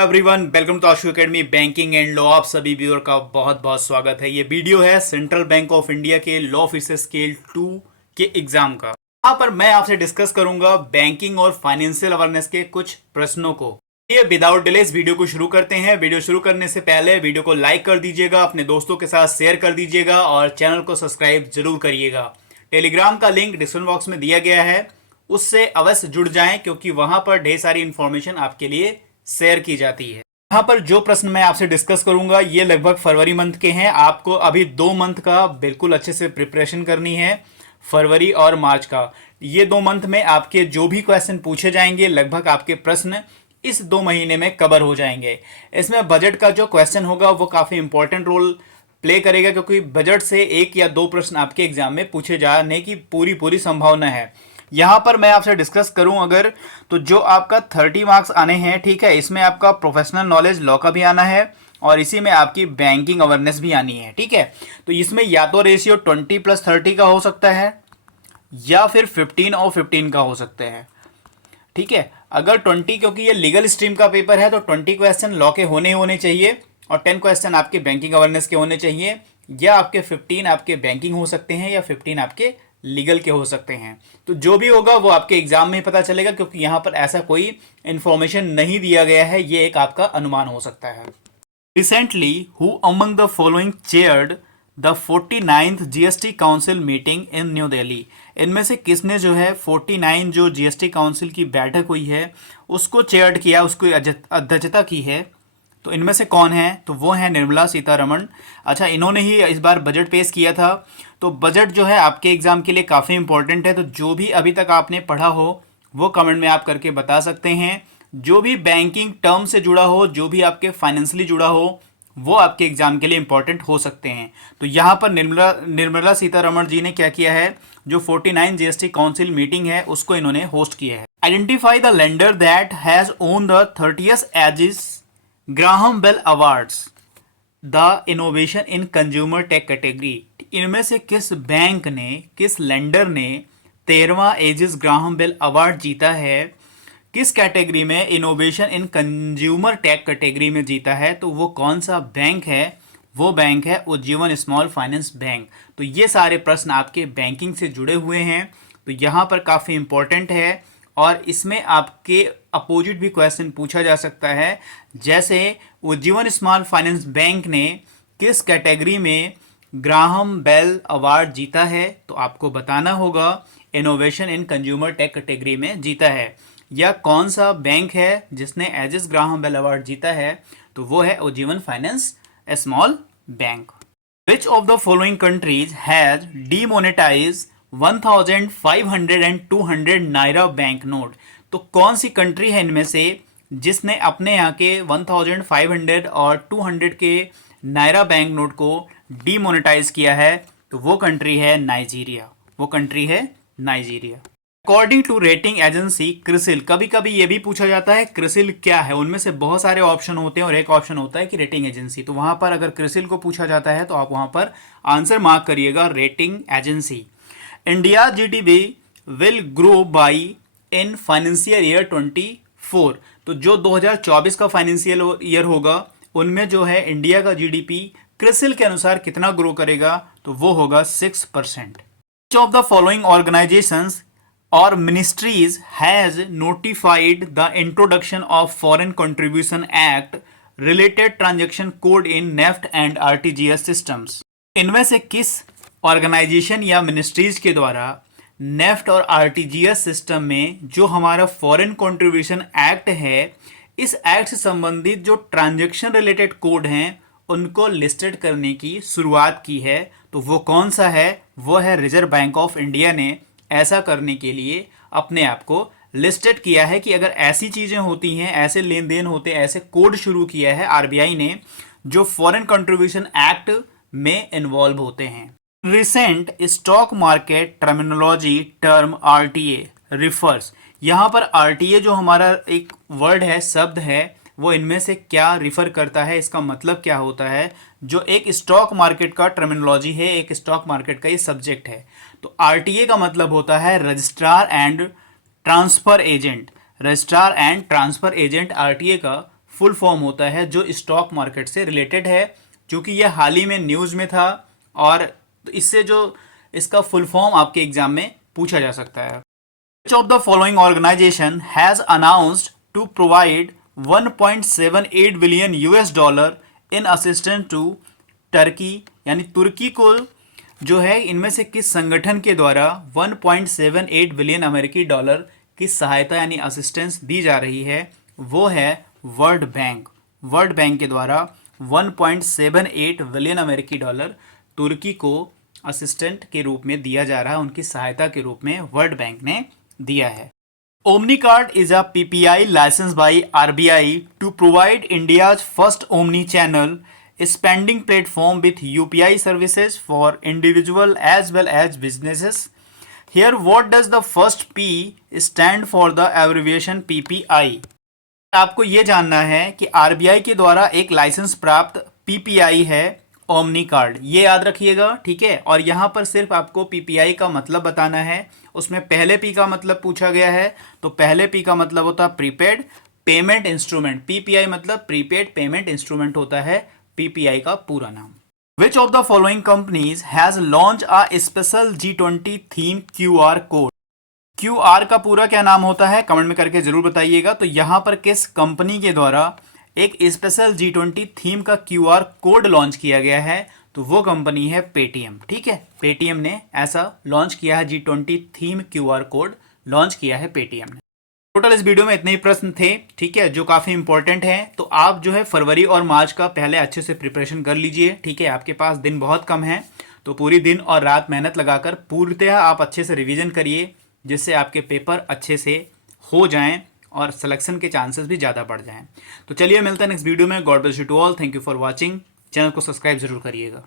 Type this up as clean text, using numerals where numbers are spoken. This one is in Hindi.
Everyone, welcome to Ashu academy banking and law. आप सभी व्यूअर का बहुत बहुत स्वागत है। ये वीडियो है सेंट्रल बैंक ऑफ इंडिया के लॉ ऑफिसर स्केल 2 के एग्जाम का। यहाँ पर मैं आपसे डिस्कस करूंगा बैंकिंग और फाइनेंशियल अवेयरनेस के कुछ प्रश्नों को। ये विदाउट डिले इस वीडियो को शुरू करते हैं। वीडियो शुरू करने से पहले वीडियो को लाइक कर दीजिएगा, अपने दोस्तों के साथ शेयर कर दीजिएगा और चैनल को सब्सक्राइब जरूर करिएगा। टेलीग्राम का लिंक डिस्क्रिप्शन बॉक्स में दिया गया है, उससे अवश्य जुड़ जाएं क्योंकि वहां पर ढेर सारी इंफॉर्मेशन आपके लिए शेयर की जाती है। यहाँ पर जो प्रश्न मैं आपसे डिस्कस करूंगा ये लगभग फरवरी मंथ के हैं। आपको अभी 2 मंथ का बिल्कुल अच्छे से प्रिपरेशन करनी है, फरवरी और मार्च का। ये 2 मंथ में आपके जो भी क्वेश्चन पूछे जाएंगे लगभग आपके प्रश्न इस 2 महीने में कवर हो जाएंगे। इसमें बजट का जो क्वेश्चन होगा वो काफी इंपॉर्टेंट रोल प्ले करेगा क्योंकि बजट से 1 या 2 प्रश्न आपके एग्जाम में पूछे जाने की पूरी संभावना है। यहां पर मैं आपसे डिस्कस करूं अगर, तो जो आपका 30 मार्क्स आने हैं, ठीक है, इसमें आपका प्रोफेशनल नॉलेज लॉ का भी आना है और इसी में आपकी बैंकिंग अवेयरनेस भी आनी है, ठीक है। तो इसमें या तो रेशियो 20+30 का हो सकता है या फिर 15 और 15 का हो सकता है, ठीक है। अगर 20, क्योंकि ये लीगल स्ट्रीम का पेपर है, तो 20 क्वेश्चन लॉ के होने चाहिए और 10 क्वेश्चन आपके बैंकिंग अवेयरनेस के होने चाहिए, या आपके 15 आपके बैंकिंग हो सकते हैं या 15 आपके लीगल के हो सकते हैं। तो जो भी होगा वो आपके एग्जाम में पता चलेगा क्योंकि यहां पर ऐसा कोई इंफॉर्मेशन नहीं दिया गया है, ये एक आपका अनुमान हो सकता है। Recently who among the following chaired the 49th GST council meeting in new Delhi. इनमें से किसने जो है 49 जो जीएसटी काउंसिल की बैठक हुई है उसको चेयर्ड किया, उसको अध्यक्षता की है। तो इनमें से कौन है? तो वो है निर्मला सीतारमण। अच्छा, इन्होंने ही इस बार बजट पेश किया था। तो बजट जो है आपके एग्जाम के लिए काफ़ी इंपॉर्टेंट है। तो जो भी अभी तक आपने पढ़ा हो वो कमेंट में आप करके बता सकते हैं। जो भी बैंकिंग टर्म से जुड़ा हो, जो भी आपके फाइनेंशियली जुड़ा हो, वो आपके एग्जाम के लिए इंपॉर्टेंट हो सकते हैं। तो यहाँ पर निर्मला सीतारमण जी ने क्या किया है, जो 49 जीएसटी काउंसिल मीटिंग है उसको इन्होंने होस्ट किया है। Identify the lender that has won the 30th Aegis Graham Bell awards the innovation in consumer tech category. इनमें से किस बैंक ने, किस लेंडर ने 13वां एजिस ग्राहम बेल अवार्ड जीता है, किस कैटेगरी में? Innovation in consumer tech category में जीता है। तो वो कौन सा बैंक है? वो बैंक है उज्जीवन स्मॉल फाइनेंस बैंक। तो ये सारे प्रश्न आपके बैंकिंग से जुड़े हुए हैं, तो यहाँ पर काफ़ी इंपॉर्टेंट है और इसमें आपके अपोजिट भी क्वेश्चन पूछा जा सकता है। जैसे उज्जीवन स्मॉल फाइनेंस बैंक ने किस कैटेगरी में ग्राहम बेल अवार्ड जीता है, तो आपको बताना होगा innovation in consumer tech category में जीता है। या कौन सा बैंक है जिसने एजिस ग्राहम बेल अवार्ड जीता है, तो वो है Ujjivan finance small bank. Which of the following countries has demonetize 1500 and 200 naira bank note. तो कौन सी कंट्री है इनमें से जिसने अपने यहाँ के 1500 और 200 के नायरा बैंक नोट को डीमोनेटाइज किया है? तो वो कंट्री है नाइजीरिया। वो कंट्री है Nigeria. According to rating agency CRISIL, कभी कभी ये भी पूछा जाता है क्रिसिल क्या है। उनमें से बहुत सारे ऑप्शन होते हैं और एक ऑप्शन होता है कि रेटिंग एजेंसी। तो वहां पर अगर क्रिसिल को पूछा जाता है तो आप वहां पर आंसर मार्क करिएगा rating agency. India GDP will grow by in financial year 24। तो जो 2024 का फाइनेंशियल ईयर होगा उनमें जो है इंडिया का जीडीपी क्रिसिल के अनुसार कितना ग्रो करेगा, तो वो होगा 6%। Which of the following organizations or ministries has notified the introduction of Foreign Contribution Act related transaction code in NEFT and RTGS systems? इनमें से किस ऑर्गेनाइजेशन या मिनिस्ट्रीज के द्वारा नेफ्ट और आरटीजीएस सिस्टम में जो हमारा फॉरेन कंट्रीब्यूशन एक्ट है, इस एक्ट से संबंधित जो ट्रांजैक्शन रिलेटेड कोड हैं उनको लिस्टेड करने की शुरुआत की है? तो वो कौन सा है? वो है रिजर्व बैंक ऑफ इंडिया ने ऐसा करने के लिए अपने आप को लिस्टेड किया है कि अगर ऐसी चीज़ें होती हैं, ऐसे लेन देन होते हैं, ऐसे कोड शुरू किया है आरबीआई ने जो फॉरेन कंट्रीब्यूशन एक्ट में इन्वॉल्व होते हैं। Recent stock market terminology term RTA refers. यहाँ पर आरटीए जो हमारा एक वर्ड है, शब्द है, वो इनमें से क्या रिफर करता है, इसका मतलब क्या होता है? जो एक स्टॉक मार्केट का टर्मिनोलॉजी है, एक स्टॉक मार्केट का ये सब्जेक्ट है। तो आरटीए का मतलब होता है registrar and transfer agent. Registrar and transfer agent RTA का फुल फॉर्म होता है जो स्टॉक मार्केट से रिलेटेड है, क्योंकि ये हाल ही में न्यूज़ में था और इससे जो इसका फुल फॉर्म आपके एग्जाम में पूछा जा सकता है। Which of the following organization has announced to provide 1.78 billion US dollar in assistance to Turkey, यानी तुर्की को जो है इनमें से किस संगठन के द्वारा 1.78 बिलियन अमेरिकी डॉलर की सहायता यानी असिस्टेंस दी जा रही है? वो है वर्ल्ड बैंक। वर्ल्ड बैंक के द्वारा 1.78 बिलियन अमेरिकी डॉलर तुर्की को असिस्टेंट के रूप में दिया जा रहा है, उनकी सहायता के रूप में वर्ल्ड बैंक ने दिया है। Omni card is a PPI license by RBI to provide India's first omni channel spending platform with UPI services for individual as well as businesses. Here what does the first P stand for the abbreviation PPI. आपको ये जानना है कि आरबीआई के द्वारा एक लाइसेंस प्राप्त पीपीआई है ओमनी कार्ड, ये याद रखिएगा, ठीक है। और यहाँ पर सिर्फ आपको पीपीआई का मतलब बताना है। उसमें पहले पी का मतलब पूछा गया है, तो पहले पी का मतलब होता है प्रीपेड पेमेंट इंस्ट्रूमेंट। पीपीआई मतलब प्रीपेड पेमेंट इंस्ट्रूमेंट होता है पीपीआई का पूरा नाम। विच of the following companies has launch a special G20 theme QR code. QR का पूरा क्या नाम होता है कमेंट में करके जरूर बताइएगा। तो यहाँ पर किस कंपनी के द्वारा एक स्पेशल G20 थीम का QR कोड लॉन्च किया गया है? तो वो कंपनी है पेटीएम, ठीक है। पेटीएम ने ऐसा लॉन्च किया है, G20 theme QR code launch किया है पेटीएम ने। टोटल इस वीडियो में इतने ही प्रश्न थे, ठीक है, जो काफ़ी इंपॉर्टेंट हैं। तो आप जो है फरवरी और मार्च का पहले अच्छे से प्रिपरेशन कर लीजिए, ठीक है। आपके पास दिन बहुत कम है, तो पूरी दिन और रात मेहनत लगाकर पूर्णतः आप अच्छे से रिवीजन करिए, जिससे आपके पेपर अच्छे से हो जाएं और सिलेक्शन के चांसेस भी ज़्यादा बढ़ जाएं। तो चलिए मिलते हैं नेक्स्ट वीडियो में। God bless you to all, thank you for watching. Channel को सब्सक्राइब जरूर करिएगा।